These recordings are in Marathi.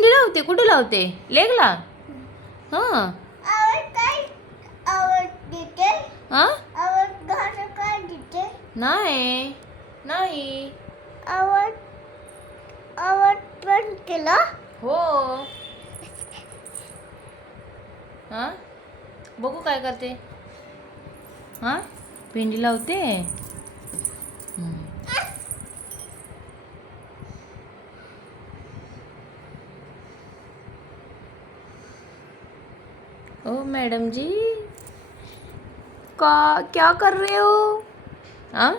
भेंडी लावते? कुठे लावते? लेगला? हां हां नाही नाही पण केला हो. हां बघू काय करते. हां भेंडी लावते. ओ मैडम जी का क्या कर रहे हो? हाँ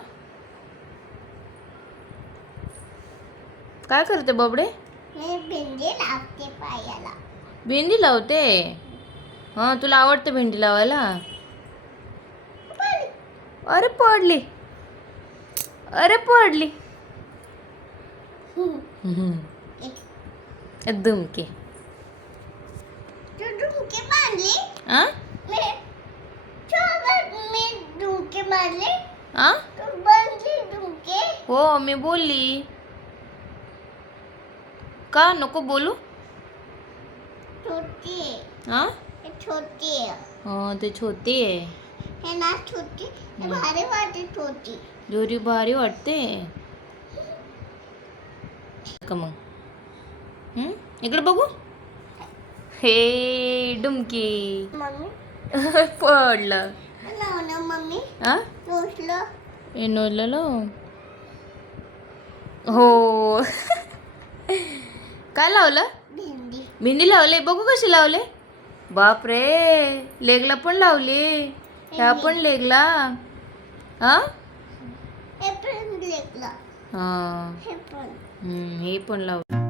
काय करते बबडे? मी भेंडी लावते पायाला. भेंडी लावते. हां तुला आवडते भेंडी लावायला? अरे पडली. अरे पडली. दुमके. तू डुमके मारली? हां मी डुमके मारले. हां तू बनली डुमके. हो मी बोलली. का नको बोलू? छोटी हां छोटी हां ते छोटी आहे. हे ना छोटी भारी वाटते छोटी. जोरी भारी वाटते का मग? इकडे बघू. हे डुमकी मम्मी पडलं. लावलं मम्मी हां पोचलं. एनोला हो. काय लावलं? भेंडी भेंडी लावले. बघू कशी लावले. बापरे लेगला पण लावली. ह्या पण लेगला. हा हे पण लेकला. हा हे पण हे पण लावलं.